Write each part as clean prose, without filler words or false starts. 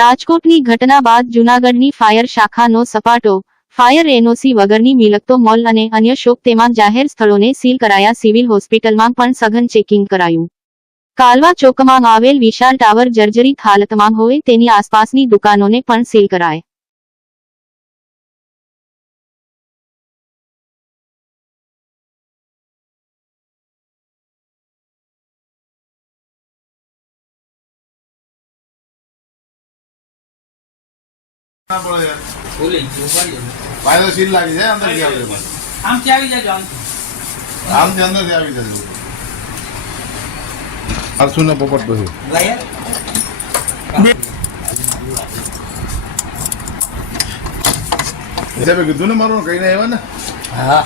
રાજકોટની ઘટના બાદ જૂનાગઢની ફાયર શાખાનો સપાટો, ફાયર એનઓસી વગરની મિલકતો મોલ અને અન્ય શોપ તેમાં જાહેર સ્થળોને સીલ કરાયા. સિવિલ હોસ્પિટલમાં પણ સઘન ચેકિંગ કરાયું. કાલવા ચોકમાં આવેલ વિશાળ ટાવર જર્જરિત હાલતમાં હોય તેની આસપાસની દુકાનોને પણ સીલ કરાય. સીલ લાગી જાય અંદર આમથી આવી જાજો આમથી અંદર થી આવી જાજો અરસુ ને પોપટ પછી હિસાબે કીધું ને મારું કઈ ના આવ્યા ને હા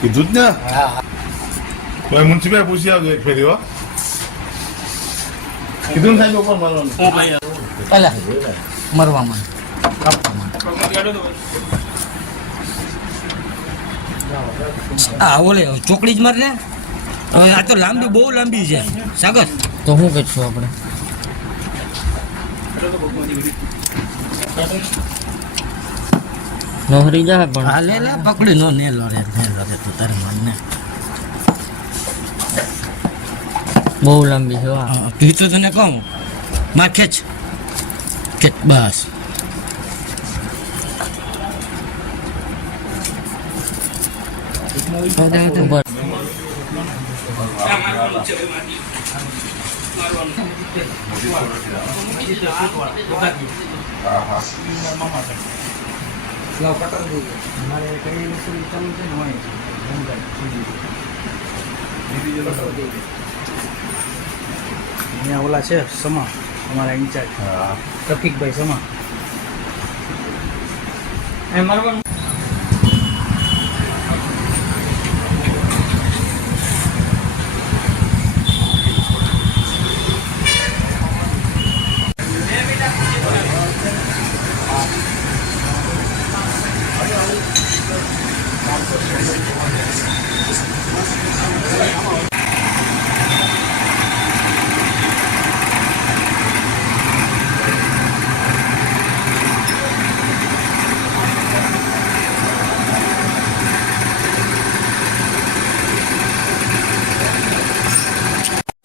કીધું જ ને કોઈ મ્યુનિસિપલ પૂછી આવજો એક ફેરી હો કીધું ને સાહેબ ઉપર મારવાનું મરવામાં ઓલે ચોકડી જ માર ને આ તો લાંબી બહુ લાંબી છે સાગર તો શું કરશું આપણે નોહરી જા પણ હાલે લે પકડી નો ને લો રે તો તારે મને બહુ લાંબી છે કીધું તને કહું માં ખેંચ બસ ઓલા છે સમા અમારા ઇન્ચાર્જ રફીકભાઈ સમા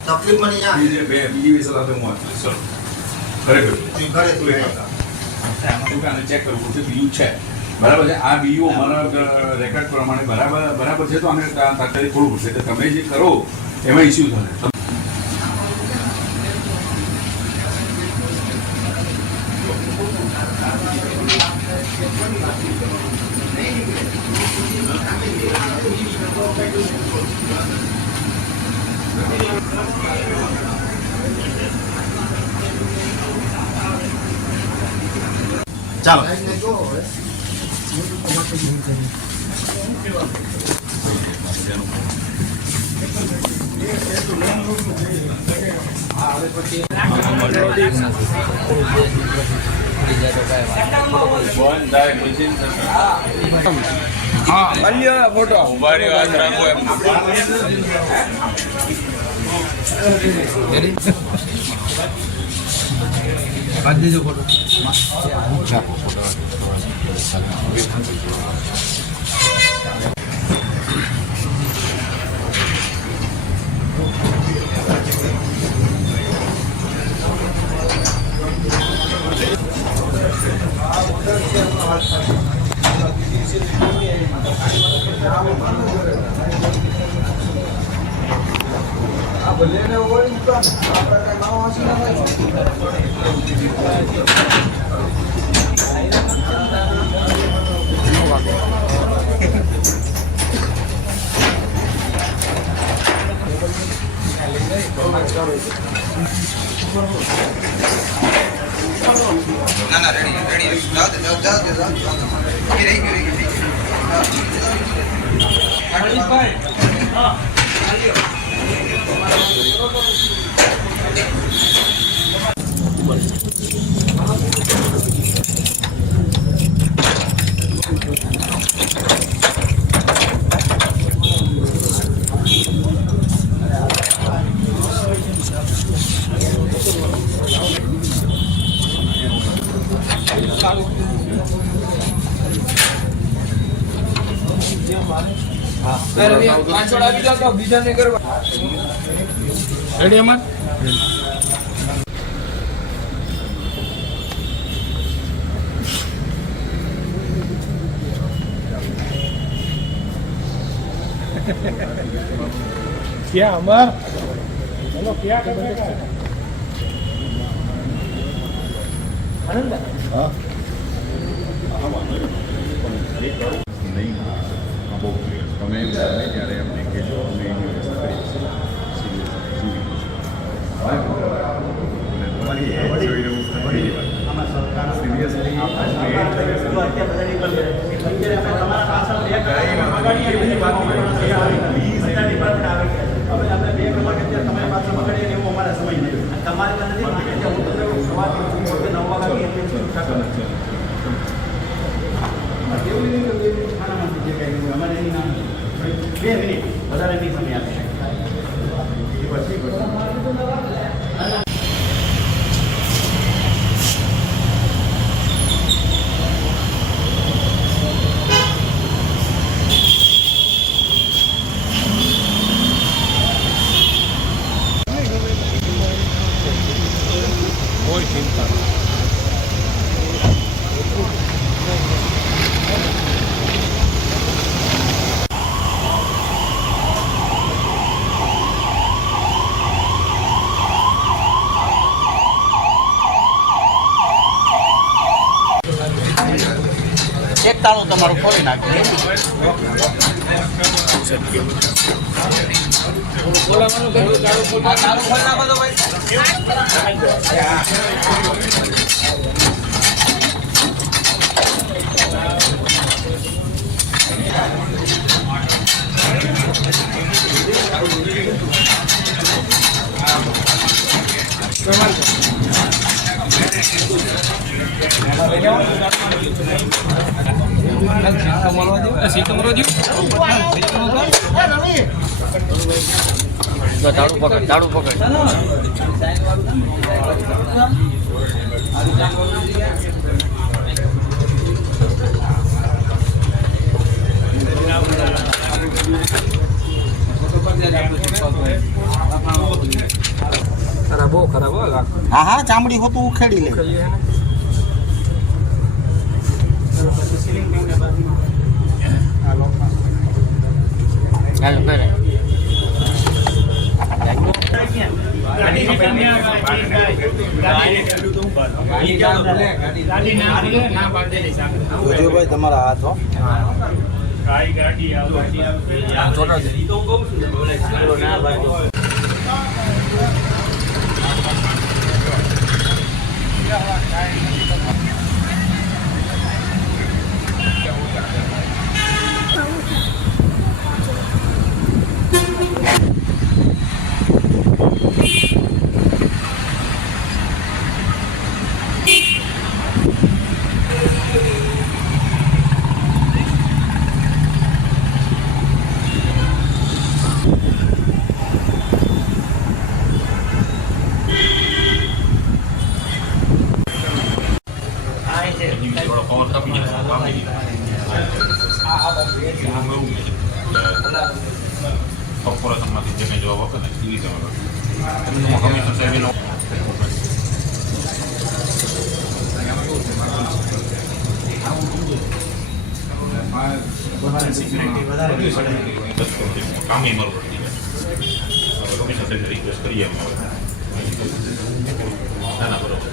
તકલીફ મને યા બીજી વિશે સાથે હું વાત કરીશ. ખરેખર ચેક કરવું પડશે બીજું છે બરાબર છે. આ બીઓ મારા રેકોર્ડ પ્રમાણે બરાબર છે તો આને તાત્કાલિક ખોલવું પડશે. એટલે તમે જે કરો એમાં ઇસ્યુ થશે. ચાલો ફોટો બાદ દેજો ફોટો ના રેડી જાઓ રેડી અમાર क्या अमर चलो क्या कर रहे हैं आनंद હા હા વાંધો નહીં બહુ ક્લિયર તમે એમ જાણે ત્યારે અમને કહેજો અમે એની વ્યવસ્થા કરીએ તમારી એજ જોઈને હું પહેલી વાર સિરિયસલી એક તાળું તમારું ખોલી નાખજો તાળું પકડ હા હા ચામડી હોતું ઉખેડી લે ભાઈ તમારા હાથ હો કોર્પોરેશનમાંથી જે જવાબ આપે ને એ રીતે કમિશનર સાહેબનો કામ મારું પડી જાય કમિશનર સાહેબને રિક્વેસ્ટ કરીએ ના ના બરોબર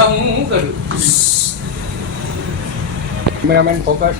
હું કરું કેમેરામેન ફોકસ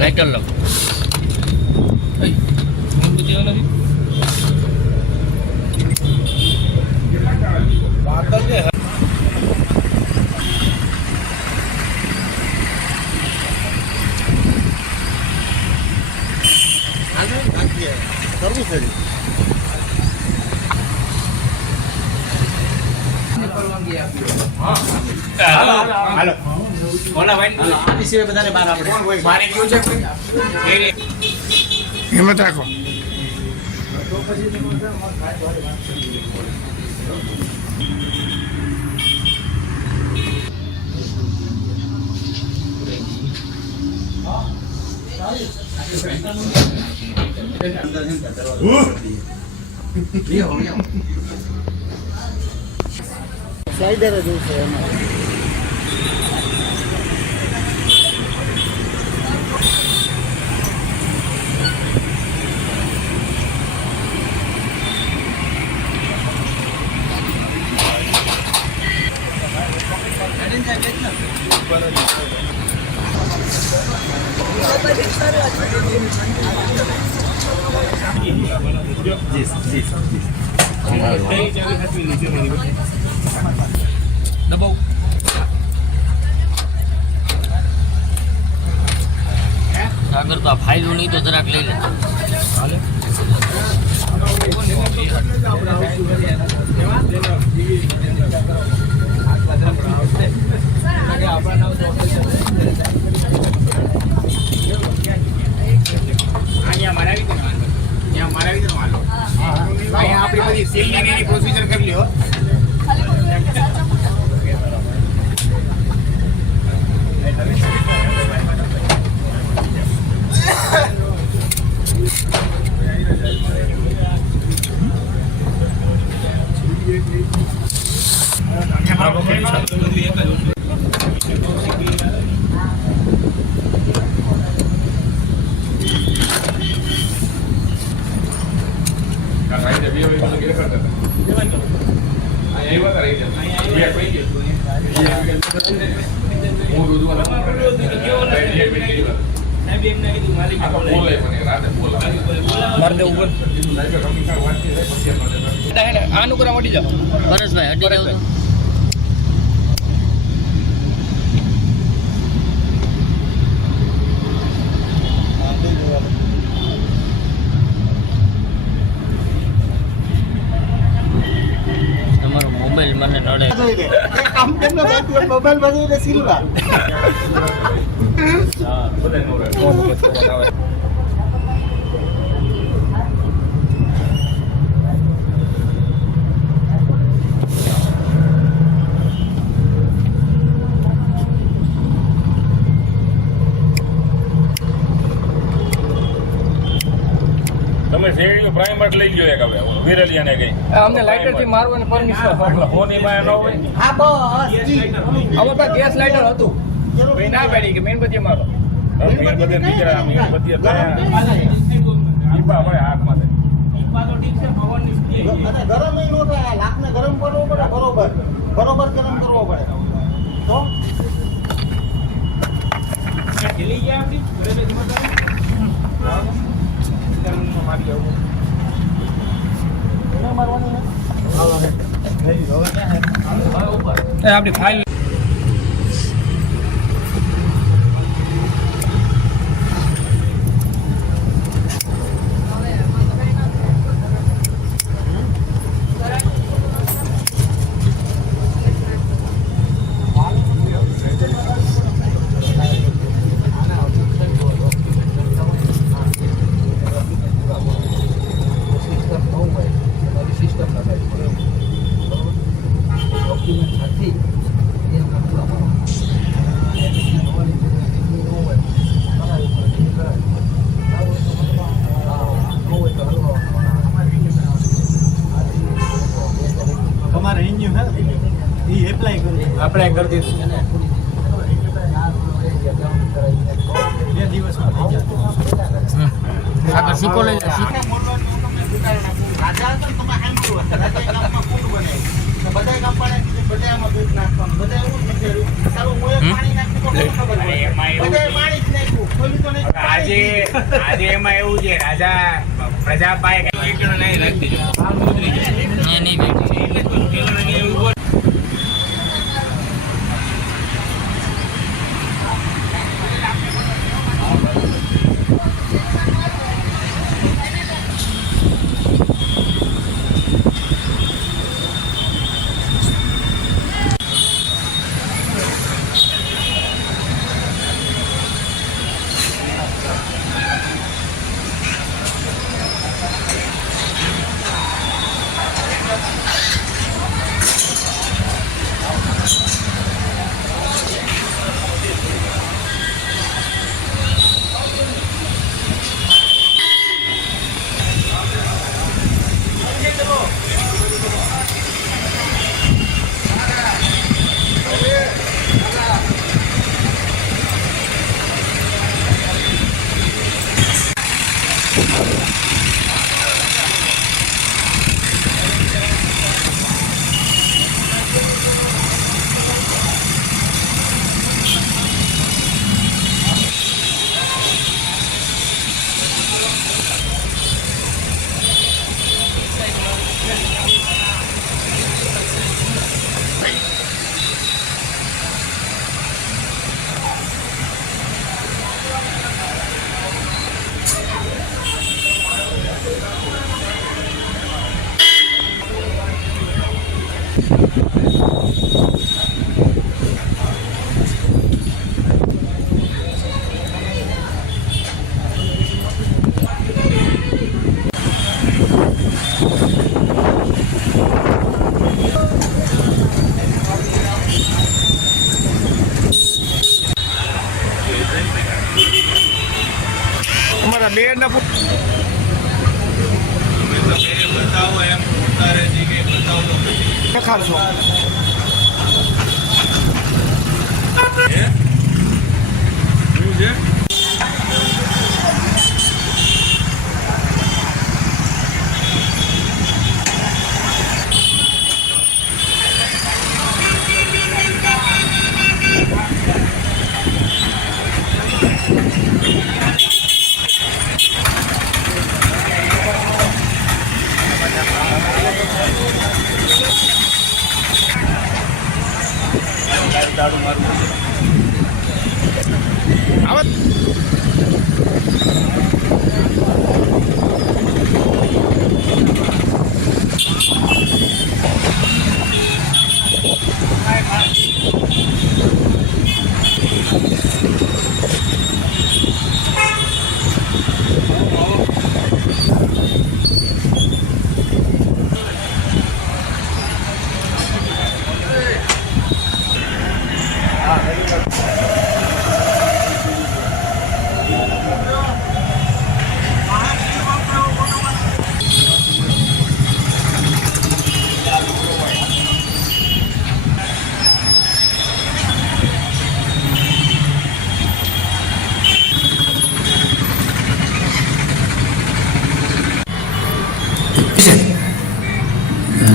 લાઇટર લો હિંમત રાખો. દબાવ આગળ તો આ ફાઇલો નહીં તો જરાક લઈ લે હાલે આપણી બધી સેલની પ્રોસિજર કરી લ્યો. આનું કરા મળી જાઓ પરેશભાઈ હટી જાવ તો તમારો મોબાઈલ મને નડે મોબાઈલ બધું સિલ્વા તમે શેરડીઓ પ્રાઇમર લઈ ગયો એક હવે વિરલિયાને ગઈ અમને લાઇટર થી મારવાની પરમિશન ફોની માં ન હોય હા બસ હવે તો ગેસ લાઇટર હતું ના પાડી કે મીણબત્તી મારો મીણબત્તી નીકળ્યા મીણબત્તી દીપા પડે હાથમાં ગરમ નો થાય લાખને ગરમ કરવો પડે બરોબર ગરમ કરવો પડે તો ઢીલી ગયા આપણી મારી આવું આપણી ફાઇલ વેન્યુ હે એ એપ્લાય કર્યું આપણે કરી દીધું. 2 દિવસમાં થઈ જશે. સાગર સિક્કો લઈ લે. રાજા હતા ને તમે સાંભળ્યું હશે, રાજા ગામમાં કુંડ બનાવ્યું. તો બધાય ગામ પાડે કે બધાયમાં દૂધ નાખવાનું. બધાય એવું જ વિચાર્યું. ચાલો હું એક પાણી નાખી તો કોને ખબર પડે? બધાય પાણી જ નાખ્યું. ખોલ્યું તો નહીં. આજે એમાં એવું છે, રાજા પ્રજા પાસે એક જણો નહીં રાખી દીધો. નહીં બેઠી. અમારા બેનના દેખાડશો.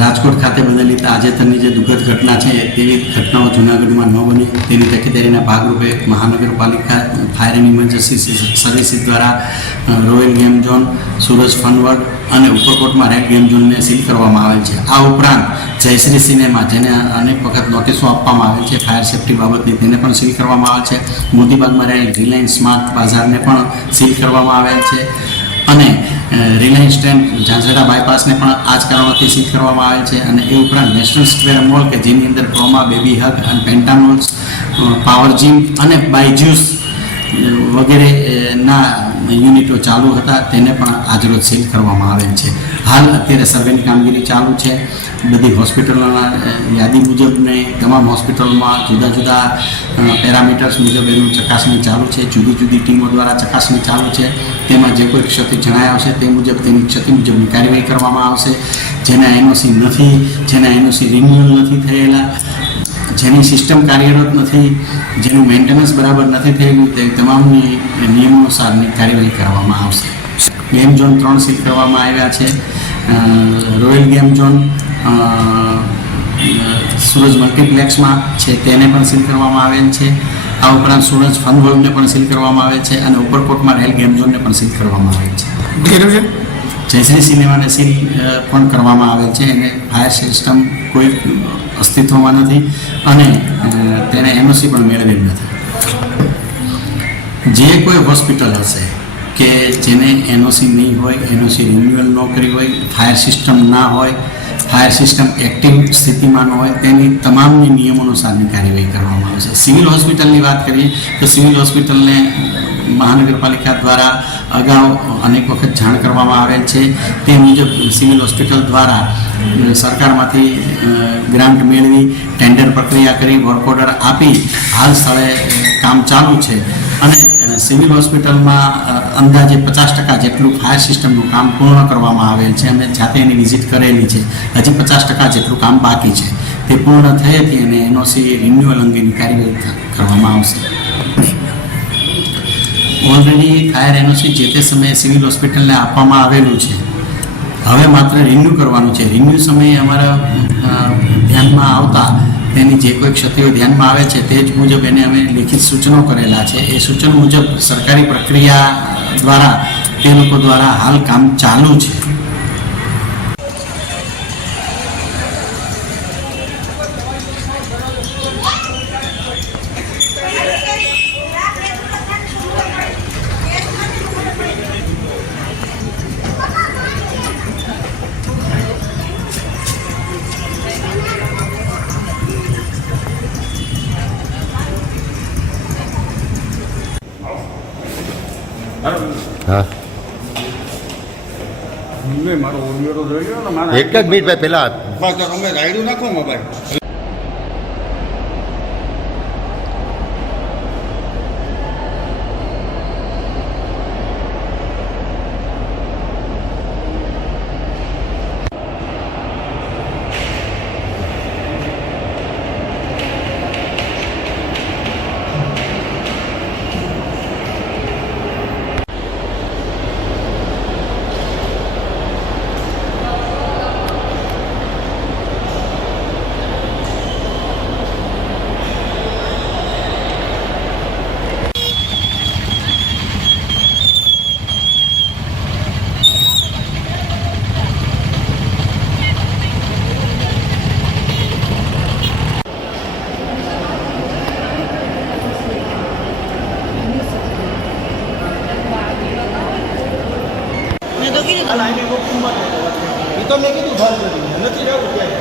રાજકોટ ખાતે બનેલી તાજેતરની જે દુઃખદ ઘટના છે તેવી ઘટનાઓ જૂનાગઢમાં ન બની તેની તકેદારીના ભાગરૂપે મહાનગરપાલિકા ફાયર એન્ડ ઇમરજન્સી સર્વિસીસ દ્વારા રોયલ ગેમ ઝોન, સુરજ ફનવર્લ્ડ અને ઉપરકોટમાં રેડ ગેમ ઝોનને સીલ કરવામાં આવેલ છે. આ ઉપરાંત જયશ્રી સિનેમા, જેને અનેક વખત નોટિસો આપવામાં આવેલ છે ફાયર સેફ્ટી બાબતની, તેને પણ સીલ કરવામાં આવેલ છે. મોતીબાગમાં રહેલ રિલાયન્સ સ્માર્ટ બાજારને પણ સીલ કરવામાં આવેલ છે અને રિલાયન્સ સ્ટેન્ડ ઝાંઝરા બાયપાસને પણ આ જ કારણોથી સીલ કરવામાં આવેલ છે. અને એ ઉપરાંત વેસ્ટર્ન સ્ક્વેર મોલ કે જેની અંદર ક્રોમા, બેબી હગ અને પેન્ટાનોલ્સ, પાવર જીમ અને બાયજ્યુસ વગેરેના યુનિટો ચાલુ હતા તેને પણ આજરોજ સીલ કરવામાં આવેલ છે. હાલ અત્યારે સર્વેની કામગીરી ચાલુ છે. બધી હોસ્પિટલોના યાદી મુજબને તમામ હોસ્પિટલોમાં જુદા જુદા પેરામીટર્સ મુજબ એનું ચકાસણી ચાલુ છે. જુદી જુદી ટીમો દ્વારા ચકાસણી ચાલુ છે. તેમાં જે કોઈ ક્ષતિ જણાય આવશે તે મુજબ તેની ક્ષતિ મુજબની કાર્યવાહી કરવામાં આવશે. જેના એનઓસી નથી, જેના એનઓસી રિન્યુઅલ નથી થયેલા, જેની સિસ્ટમ કાર્યરત નથી, જેનું મેન્ટેનન્સ બરાબર નથી થયેલું, તે તમામની નિયમાનુસારની કાર્યવાહી કરવામાં આવશે. ગેમ ઝોન 3 સીલ કરવામાં આવ્યા છે. રોયલ ગેમ ઝોન સૂરજ મલ્ટીપ્લેક્સમાં છે તેને પણ સીલ કરવામાં આવેલ છે. આ ઉપરાંત સૂરજ ફન વર્લ્ડને પણ સીલ કરવામાં આવે છે અને ઉપરકોટમાં રહેલ ગેમ ઝોનને પણ સીલ કરવામાં આવે છે. જયશ્રી સિનેમાને સીલ પણ કરવામાં આવેલ છે. એને ફાયર સિસ્ટમ કોઈ અસ્તિત્વમાં નથી અને તેને એનઓસી પણ મેળવેલ નથી. જે કોઈ હોસ્પિટલ હશે કે જેને એનઓસી નહીં હોય, એનઓસી રિન્યુઅલ ન કરી હોય, ફાયર સિસ્ટમ ના હોય, ફાયર સિસ્ટમ એક્ટિવ સ્થિતિમાં ન હોય, તેની તમામની નિયમોનુસારની કાર્યવાહી કરવામાં આવશે. સિવિલ હોસ્પિટલની વાત કરીએ તો સિવિલ હોસ્પિટલને મહાનગરપાલિકા દ્વારા અગાઉ અનેક વખત જાણ કરવામાં આવેલ છે. તે મુજબ સિવિલ હોસ્પિટલ દ્વારા સરકારમાંથી ગ્રાન્ટ મેળવી ટેન્ડર પ્રક્રિયા કરી વર્ક ઓર્ડર આપી હાલ સ્થળે કામ ચાલુ છે અને સિવિલ હોસ્પિટલમાં અંદાજે 50% જેટલું ફાયર સિસ્ટમનું કામ પૂર્ણ કરવામાં આવેલ છે. અમે જાતે એની વિઝિટ કરેલી છે. હજી 50% જેટલું કામ બાકી છે. તે પૂર્ણ થયેથી અને એનઓસી રિન્યુઅલ અંગેની કાર્યવાહી કરવામાં આવશે. ઓલરેડી ફાયર એનઓસી જે તે સમયે સિવિલ હોસ્પિટલને આપવામાં આવેલું છે. હવે માત્ર રિન્યુ કરવાનું છે. રિન્યુ સમયે અમારા ધ્યાનમાં આવતા તેની જે કોઈ ક્ષતિઓ ધ્યાનમાં આવે છે તે જ મુજબ એને અમે લેખિત સૂચનો કરેલા છે. એ સૂચન મુજબ સરકારી પ્રક્રિયા દ્વારા તે લોકો દ્વારા હાલ કામ ચાલુ છે. હા મારો ઓડિયો તો જોઈ ગયો ને મારા એક જ મિનિટ ભાઈ પહેલા બસ તમે રાયડું નાખો મોબાઈલ. એ તો મેં કીધું ભાર કરી નથી જવું ત્યાં.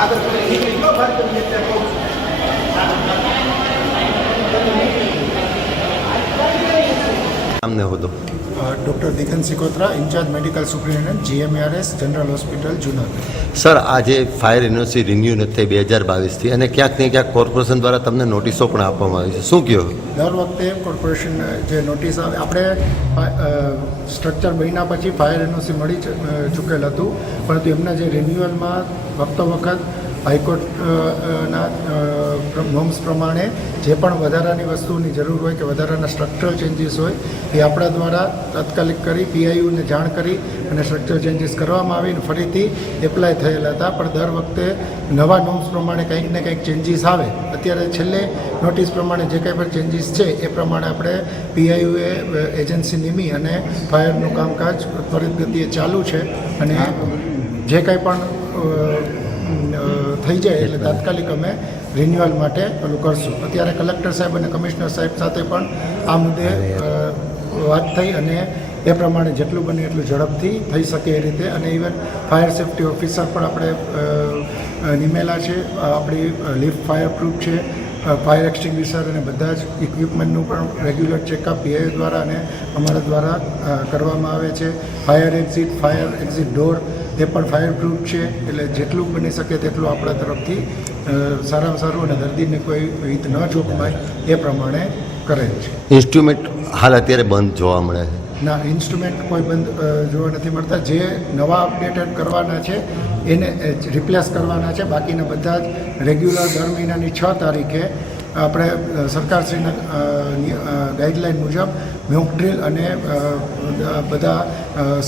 આગળ તમે નીકળી ગયો ભાર કરી અત્યારે કહું છું. નામને હોતો doctor Digant Sikotra, in charge medical superintendent GMARS general hospital Junagadh. Sir આજે ફાયર એનઓસી રિન્યુ નથી થઈ 2022થી અને ક્યાંક ને ક્યાંક કોર્પોરેશન દ્વારા તમને નોટિસો પણ આપવામાં આવી છે. શું કહો? દર વખતે કોર્પોરેશન જે નોટિસ આવે, આપણે સ્ટ્રક્ચર બન્યા પછી ફાયર એનઓસી મળી ચૂકેલ હતું, પરંતુ એમના જે રિન્યુઅલમાં વખતો વખત હાઈકોર્ટના નોર્મ્સ પ્રમાણે જે પણ વધારાની વસ્તુની જરૂર હોય કે વધારાના સ્ટ્રક્ચરલ ચેન્જીસ હોય એ આપણા દ્વારા તાત્કાલિક કરી પીઆઈયુને જાણ કરી અને સ્ટ્રક્ચરલ ચેન્જીસ કરવામાં આવીને ફરીથી એપ્લાય થયેલા હતા. પણ દર વખતે નવા નોર્મ્સ પ્રમાણે કંઈક ને કંઈક ચેન્જીસ આવે. અત્યારે છેલ્લે નોટિસ પ્રમાણે જે કંઈ પણ ચેન્જીસ છે એ પ્રમાણે આપણે પીઆઈયુએ એજન્સી નિમી અને ફાયરનું કામકાજ ત્વરિત ગતિએ ચાલુ છે અને જે કંઈ પણ થઈ જાય એટલે તાત્કાલિક અમે રિન્યુઅલ માટે પેલું કરશું. અત્યારે કલેક્ટર સાહેબ અને કમિશનર સાહેબ સાથે પણ આ મુદ્દે વાત થઈ અને એ પ્રમાણે જેટલું બને એટલું ઝડપથી થઈ શકે એ રીતે અને ઇવન ફાયર સેફ્ટી ઓફિસર પણ આપણે નિમેલા છે. આપણી લિફ્ટ ફાયર પ્રૂફ છે, ફાયર એક્સટિંગ્વિશર અને બધા જ ઇક્વિપમેન્ટનું પણ રેગ્યુલર ચેકઅપ પીઆઈ દ્વારા અને અમારા દ્વારા કરવામાં આવે છે. ફાયર એક્ઝિટ ડોર એ પણ ફાયર પ્રૂફ છે. એટલે જેટલું બની શકે તેટલું આપણા તરફથી સારામાં સારું અને દર્દીને કોઈ હિત ન જોખમાય એ પ્રમાણે કરેલ છે. ઇન્સ્ટ્રુમેન્ટ હાલ અત્યારે બંધ જોવા મળે છે. ના, ઇન્સ્ટ્રુમેન્ટ કોઈ બંધ જોવા નથી મળતા. જે નવા અપડેટેડ કરવાના છે એને રિપ્લેસ કરવાના છે. બાકીના બધા જ રેગ્યુલર દર મહિનાની 6 તારીખે આપણે સરકારશ્રીના ગાઈડલાઇન મુજબ મોક ડ્રીલ અને બધા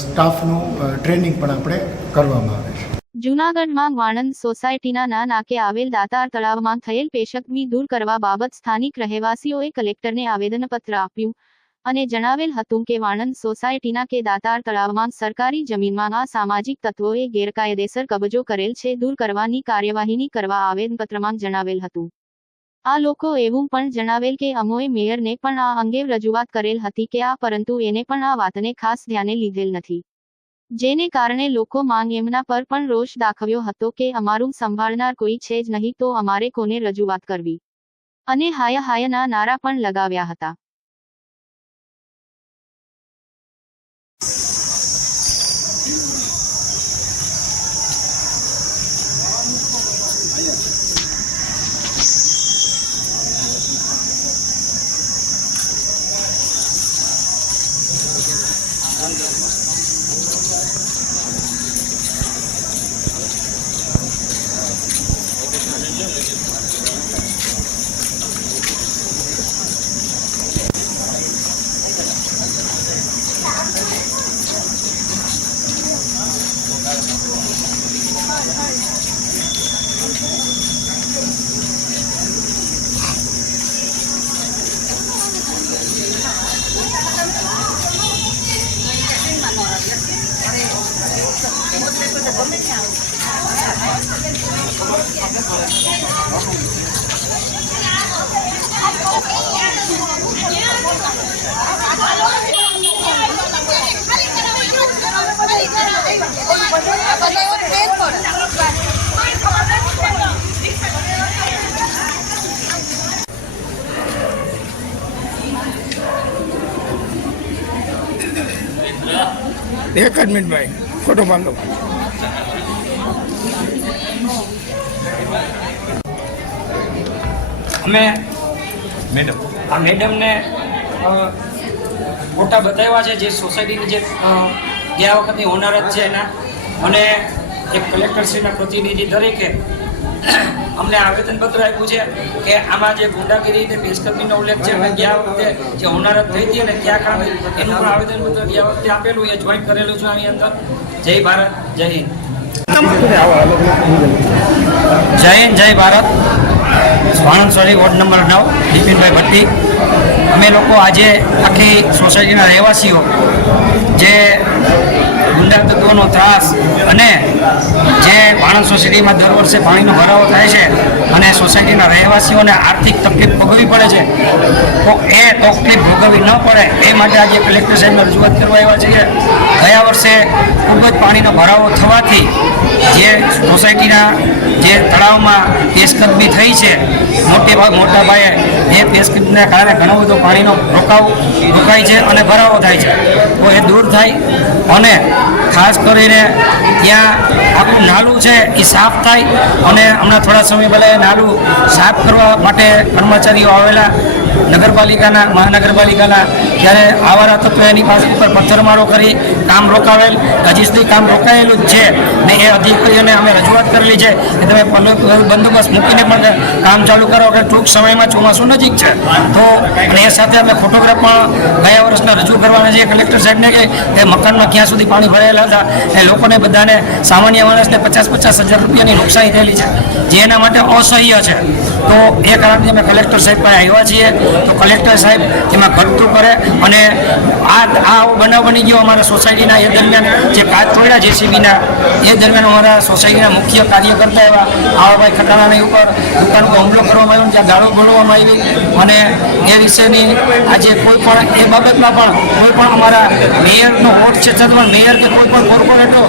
સ્ટાફનું ટ્રેનિંગ પણ આપણે કરવામાં આવે છે. જૂનાગઢમાં વાણંદ સોસાયટીના નાકે આવેલ દાતાર તળાવમાં થયેલ પેશકમી દૂર કરવા બાબત સ્થાનિક રહેવાસીઓએ કલેક્ટરને આવેદનપત્ર આપ્યું અને જણાવેલ હતું કે વાણંદ સોસાયટીના કે દાતાર તળાવમાં સરકારી જમીનમાં આ સામાજિક તત્વોએ ગેરકાયદેસર કબજો કરેલ છે. દૂર કરવાની કાર્યવાહીની કરવા આવેદનપત્રમાં જણાવેલ હતું. આ લોકો એવું પણ જણાવેલ કે અમોએ મેયરને પણ આ અંગે રજૂઆત કરેલ હતી કે પરંતુ એને પણ આ વાતને ખાસ ધ્યાને લીધેલ નથી. જેને કારણે લોકો માંગ એમના પર પણ રોષ દાખવ્યો હતો કે અમારું સંભાળનાર કોઈ છે જ નહીં તો અમારે કોને રજૂઆત કરવી અને હાય હાયના નારા પણ લગાવ્યા હતા. એક જ મિનિટ ભાઈ, ફોટો પાડો. અમે આ મેડમને ફોટા બતાવ્યા છે જે સોસાયટીની જે ગયા વખતની હોનારત છે એના, અને એક કલેક્ટરશ્રીના પ્રતિનિધિ તરીકે અમને આવેદનપત્ર આપ્યું છે કે આમાં જે ગુંડાગીરી અને પેશકદમીનો ઉલ્લેખ છે અમે ગયા વખતે જે હોનારત થઈ હતી અને ત્યાં કારણે એનું પણ આવેદનપત્ર ગયા વખતે આપેલું, એ જોઈન્ટ કરેલું છે આની અંદર. જય ભારત, જય હિન્દ. જય હિન્દ, જય ભારત. વાણંદ વોર્ડ નંબર 9, બિપિનભાઈ ભટ્ટી. અમે લોકો આજે આખી સોસાયટીના રહેવાસીઓ જે ગુંડા તત્વોનો ત્રાસ અને જે વાણંદ સોસાયટીમાં દર વર્ષે પાણીનો ભરાવો થાય છે અને સોસાયટીના રહેવાસીઓને આર્થિક તકલીફ ભોગવવી પડે છે, તો એ તકલીફ ભોગવવી ન પડે એ માટે આજે કલેક્ટર સાહેબને રજૂઆત કરવા આવ્યા છીએ. ગયા વર્ષે ખૂબ જ પાણીનો ભરાવો થવાથી જે સોસાયટીના જે તળાવમાં પેશકદમી થઈ છે મોટા પાયે, એ પેશકદમીના કારણે ઘણો બધો પાણીનો રોકાય છે અને ભરાવો થાય છે. તો એ દૂર થાય અને ખાસ કરીને ત્યાં આખું નાલું છે એ સાફ થાય. અને હમણાં થોડા સમય પહેલાં એ નાલું સાફ કરવા માટે કર્મચારીઓ આવેલા નગરપાલિકાના મહાનગરપાલિકાના જ્યારે આવારા તત્વો એની પાસે ઉપર પથ્થરમારો કરી કામ રોકાવેલ, હજી સુધી કામ રોકાયેલું જ છે ને એ અધિકારીઓને અમે રજૂઆત કરેલી છે કે તમે બંદોબસ્ત મૂકીને પણ કામ ચાલુ કરો કે ટૂંક સમયમાં ચોમાસું નજીક છે. તો અને એ સાથે અમે ફોટોગ્રાફ પણ ગયા વર્ષના રજૂ કરવાના છે કલેક્ટર સાહેબને કે મકાનમાં ક્યાં સુધી પાણી ભરાયેલા હતા એ લોકોને બધાને સામાન્ય માણસને 50,000 રૂપિયાની નુકસાની થયેલી છે જે એના માટે અસહ્ય છે. તો એ કારણથી અમે કલેક્ટર સાહેબ પાસે આવ્યા છીએ. તો કલેક્ટર સાહેબ એમાં ઘટતું કરે અને આ બનાવ બની ગયો અમારા સોસાયટીના એ દરમિયાન જે કાચ તોડ્યા JCBના એ દરમિયાન અમારા સોસાયટીના મુખ્ય કાર્યકર્તા એવા આવાભાઈ ખટાણાની ઉપર દુકાન ઉપર હુમલો કરવામાં આવ્યો, જ્યાં ગાળો બોલવામાં આવી અને એ વિશેની આજે કોઈ પણ એ બાબતમાં પણ કોઈ પણ અમારા મેયરનો વોટ છે છતાં મેયર કે કોઈ પણ કોર્પોરેટરો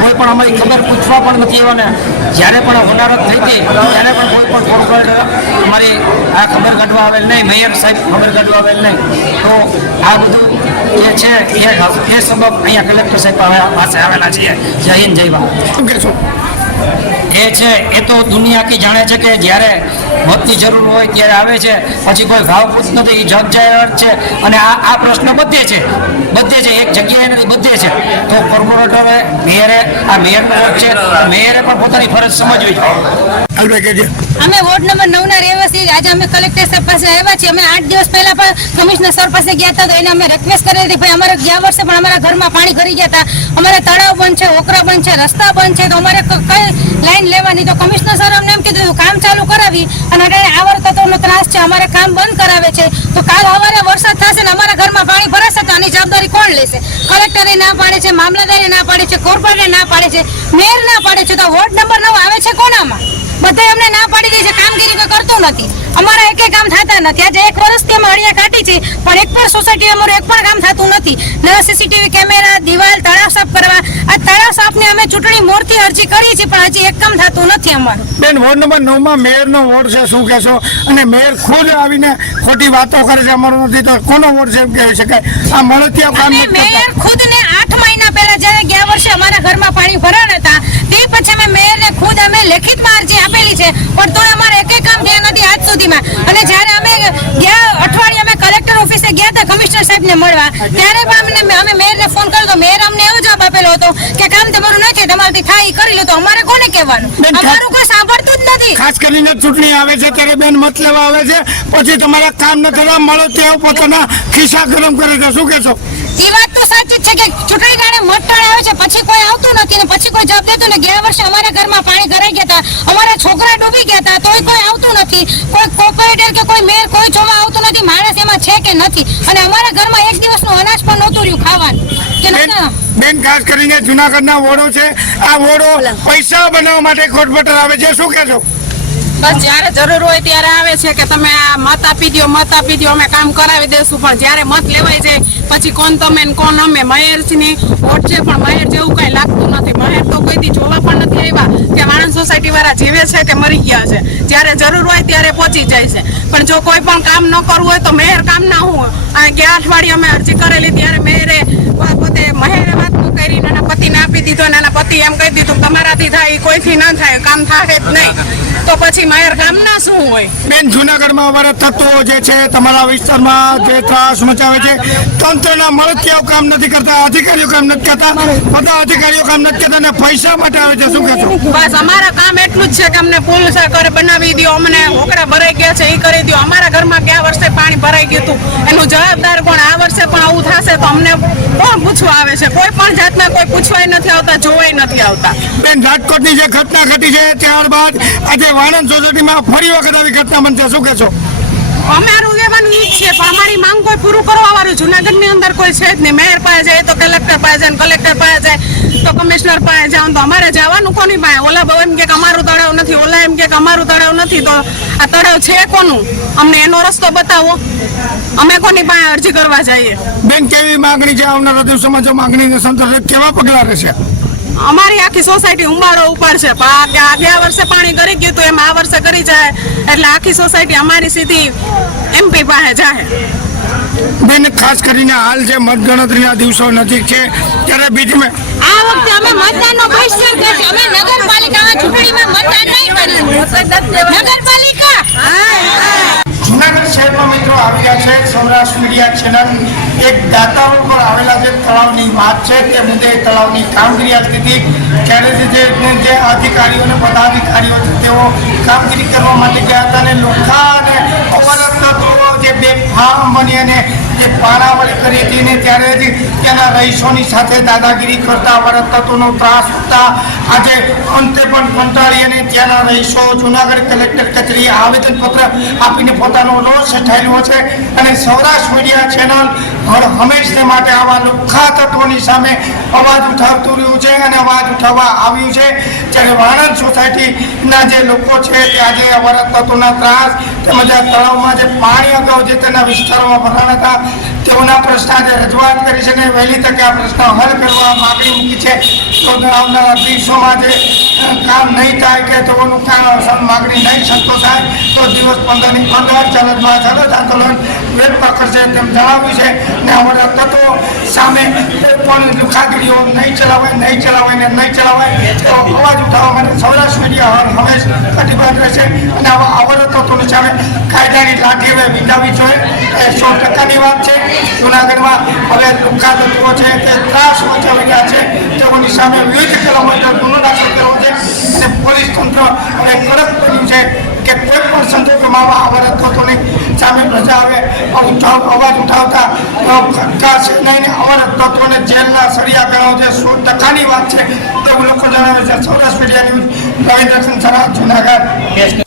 કોઈ પણ અમારી ખબર પૂછવા પણ નથી આવ્યો. જ્યારે પણ હોનારત થઈ હતી ત્યારે પણ કોઈ પણ કોર્પોરેટર અમારી આ ખબર કાઢવા આવેલ નહીં, મેયર સાહેબ ખબર કાઢવા આવેલ નહીં. તો આ બધું જે છે એ સબબ અહીંયા કલેક્ટર સાહેબ પાસે આવેલા છીએ. જય હિન્દ, જય ભારત. શું કહેશો? એ છે એ તો દુનિયા આખી જાણે છે કે જ્યારે મતની જરૂર હોય ત્યારે આવે છે, પછી કોઈ ભાવ પૂછ નથી, જગ જાહેર છે. અને આ પ્રશ્ન બધે છે એક જગ્યાએ નથી, બધે છે. તો કોર્પોરેટરે મેયરે આ મેયરનો વોટ છે, મેયરે પણ પોતાની ફરજ સમજવી જોઈએ. અમે વોર્ડ નંબર 9 ના રહેવાસી આજે અમે કલેક્ટર સાહેબ પાસે આવ્યા છીએ. અમે 8 દિવસ પહેલા પણ કમિશનર સર પાસે ગયા હતા. તો એને અમે રિક્વેસ્ટ કરી હતી, ભાઈ અમારે ગયા વર્ષે પણ અમારા ઘરમાં પાણી ભરી ગયા હતા, અમારે તળાવ બંધ છે, ઓકરા બંધ છે, રસ્તા બંધ છે, તો અમારે કઈ લાઈન લેવાની. તો કમિશનર સર અમને એમ કીધું કામ ચાલુ કરાવી અને આવારા તત્વોનો ત્રાસ છે, અમારે કામ બંધ કરાવે છે. તો કાલ સવારે વરસાદ થશે ને અમારા ઘરમાં પાણી ભરાશે તો આની જવાબદારી કોણ લેશે? કલેક્ટરે ના પાડે છે, મામલતદારે ના પાડે છે, કોર્પોરેટરે ના પાડે છે, મેયર ના પાડે છે. તો વોર્ડ નંબર 9 આવે છે કોનામાં? બધા અમને ના પાડી દે છે, કામગીરી કોઈ કરતું નથી. અમારા એક કામ થતા નથી. આજે 1 વર્ષથી અમે અડિયા કાઢી છે પણ એક પણ સોસાયટી અમારું એક પણ કામ થતું નથી. ન CCTV કેમેરા, દિવાલ, તળાવ સાફ કરવા. આ તળાવ સાફની અમે ચૂંટણી મોરથી અરજી કરી છે પણ હજી એક કામ થતું નથી અમારું. બેન, વોર્ડ નંબર 9 માં મેયરનો વોર્ડ છે, શું કહેશો? અને મેયર ખુદ આવીને ખોટી વાતો કરે છે, અમારો નથી તો કોનો વોર્ડ છે એમ કહી શકાય? આ મળતિયા કામ અને મેયર ખુદને 8 મહિના પહેલા જ્યારે ગયા વર્ષે અમારા ઘરમાં પાણી ભરાયા હતા તે પછી અમે મેયરને ખુદ અમે લેખિતમાં અરજી આપેલી છે પણ તોય અમારે એક કામ થયા નથી આજ સુધીમાં. અને જ્યારે અમે ગયા અઠવાડિયે અમે કલેક્ટર ઓફિસે ગયા હતા કમિશનર સાહેબને મળવા, ત્યારે પણ અમે મેયરને ફોન કર્યો તો મેયર અમને એવો જવાબ આપેલો હતો કે કામ તમારું નથી, તમારાથી થાય કરી લો. તો અમારે કોને કહેવાનું? અમારું કોઈ સાંભળતું જ નથી. ખાસ કરીને ચૂંટણી આવે છે ત્યારે બેન મત લેવા આવે છે, પછી તમારા કામ ન થવા મળો ત્યાં પોતાના ખિસ્સા ગરમ કરે છે, શું કહેશો? એ વાત તો સાચી જ છે કે ચૂંટણી ટાણે મતદાન આવે છે પછી કોઈ આવતું નથી ને પછી કોઈ જવાબ દેતું ને. ગયા વર્ષે અમારા ઘરમાં પાણી ભરાઈ ગયા હતા, અમારા છોકરા ડૂબી ગયા હતા, તોય કોઈ આવતું નથી. કોઈ કોર્પોરેટર કે કોઈ મેયર કોઈ જોવા આવતું નથી માણસ એમાં છે કે નથી. અને અમારા ઘરમાં એક દિવસનું અનાજ પણ નહોતું રહ્યું ખાવાનું કે નહોતું. બેન, ખાસ કરીને જુનાગઢના વોર્ડો છે, આ વોર્ડો પૈસા બનાવવા માટે કોર્પોરેટર આવે છે, શું કહેશો? બસ જ્યારે જરૂર હોય ત્યારે આવે છે કે તમે આ મત આપી દો, અમે કામ કરાવી દેશું. પણ જ્યારે મત લેવાય જાય પછી કોણ તમે ને કોણ અમે. મહેરની વોટ છે પણ મહેર જેવું કઈ લાગતું નથી. મહેર તો કોઈથી જોવા પણ નથી આવ્યા કે વાણંદ સોસાયટી વાળા જીવે છે કે મરી ગયા છે. જ્યારે જરૂર હોય ત્યારે પહોંચી જાય છે. પણ જો કોઈ પણ કામ ન કરવું હોય તો મહેર કામ ના હોય. આ ગયા અઠવાડિયે અમે અરજી કરેલી ત્યારે મહેરે વાત કરી એના પતિને આપી દીધો અને એના પતિ એમ કહી દીધું તમારાથી થાય, કોઈથી ના થાય, કામ થાય જ નહીં. તો પછી મહેર કામના શું હોય? બેન, જુનાગઢમાં અમારા તત્વો જે છે તમારા વિસ્તારમાં જે ત્રાસ મચાવે છે, તંત્રના મળતિયાઓ કામ નથી કરતા, અધિકારીઓ કામ નથી કરતા, બધા અધિકારીઓ કામ નથી કરતા અને પૈસા માટે આવે છે, શું કહેશો? બસ અમારા કામ એટલું જ છે કે અમને પુલ સાકર બનાવી દો, અમને ઓકડા ભરાઈ ગયા છે એ કરી દો. અમારા ઘરમાં ગયા વર્ષે પાણી ભરાઈ ગયું હતું, એનું જવાબદાર કોણ? આ વર્ષે પણ આવું થશે તો અમને કોણ પૂછવા આવે છે? કોઈ પણ જાતના કોઈ પૂછવાય નથી આવતા, જોવાય નથી આવતા. બેન, રાજકોટની જે ઘટના ઘટી છે ત્યારબાદ આજે વાણંદ સોસાયટીમાં ફરી વખત આવી ઘટના બનશે, શું કહેશો? અમારું કહેવાનું ઈ જ છે પણ અમારી માંગ કોઈ પૂરું કરવા વાળું જુનાગઢની અંદર કોઈ છે જ નહીં. મેયર પાસે જાય તો કલેક્ટર પાસે જાય, કલેક્ટર પાસે જાય તો કમિશનર પાસે જાવ. તો અમારે જવાનું કોની પાસે? ઓલા બહુ એમ કે અમારું તળાવ નથી, ઓલા એમ કે અમારું તળાવ નથી. તો આ તળાવ છે કોનું? અમને એનો રસ્તો બતાવો, અમે કોની પાસે અરજી કરવા જઈએ? બેન, કેવી માંગણી છે આવનારા દિવસોમાં? જો માંગણીને સંતોષે કેવા પગલાં રહેશે? અમારી આખી સોસાયટી ઉંબાળો ઉપર છે. ગયા વર્ષે પાણી કરી ગયું તો એમ આ વર્ષે કરી જાય એટલે આખી સોસાયટી અમારી સીધી MP પાસે જાય. બેન, ખાસ કરીને હાલ જે મતગણતરીના દિવસો નજીક છે ત્યારે બીજી આ વખતે અમે મતદાનનો બહિષ્કાર કરીશું. અમે નગરપાલિકામાં ચૂંટણીમાં મતદાન નહીં કરીશું. નગરપાલિકા જુનાગઢ શહેરમાં રહ્યા છે સૌરાષ્ટ્ર મીડિયા ચેનલ એક દાતાઓ પર આવેલા જે તળાવની વાત છે તે મુદ્દે તળાવની કામગીરી આજથી હતી ત્યારે જે અધિકારીઓ અને પદાધિકારીઓ છે તેઓ કામગીરી કરવા માટે ગયા હતા અને લોખા અને અવરત જે બે ફાર્મ બની અને જે પાણાવળી કરી હતી ને ત્યારે જ ત્યાંના રહીશોની સાથે દાદાગીરી કરતા અવરત તત્વોનો ત્રાસ આપતા આજે અંતે પણ કંટાળી અને ત્યાંના રહીશો જૂનાગઢ કલેક્ટર કચેરીએ આવેદનપત્ર આપીને પોતાનો રોષ ઠાલ્યો છે અને સૌરાષ્ટ્ર મીડિયા ચેનલ હંમેશને માટે આવા લુખ્ખા તત્વોની સામે અવાજ ઉઠાવતું રહ્યું છે અને અવાજ ઉઠાવવા આવ્યું છે જ્યારે વાણંદ સોસાયટીના જે લોકો છે તે આજે અવરત તત્વોના ત્રાસ તેમજ આ તળાવમાં જે પાણી અગાઉ જે તેના વિસ્તારોમાં ભરાણા હતા તેઓના પ્રશ્ન આજે રજૂઆત કરી છે અને વહેલી તકે આ પ્રશ્ન હલ કરવા માગણી મૂકી છે તો આવનારા દિવસોમાં જે કામ નહીં થાય કે તેઓનું માગણી નહીં સંતોષાય તો દિવસ 15ની અંદર જલદ આંદોલન વેગ પકડશે તેમ જણાવ્યું છે અને અમારા તત્વો સામે પણ લુખાગીરીઓ નહીં ચલાવાય તેઓ અવાજ ઉઠાવવા માટે સૌરાષ્ટ્ર મીડિયા હંમેશ કટિબદ્ધ રહેશે અને આવા અવરત તત્વોની સામે કાયદાની લાઠી હવે વિંધાવી જોઈએ એ 100%ની વાત છે જૂનાગઢમાં હવે લુખ્ખા તત્વો છે તે ત્રાસ મચાવી રહ્યા છે તેઓની સામે વિવિધ કલમો હેઠળ ગુનો દાખલ કરવો છે અને પોલીસ તંત્ર હવે કડક બન્યું છે કે કોઈ પણ સંજોગોમાં આવા અવરત તત્વોની સામે પ્રજા હવે અવાજ ઉઠાવતા ખટકાશે નહીં. અવરત તત્વોને જેલના સળિયા ગણાવો છે 100%ની વાત છે તેવું લોકો જણાવે છે. Saurashtra media news Ravindra Sansara Junagadh.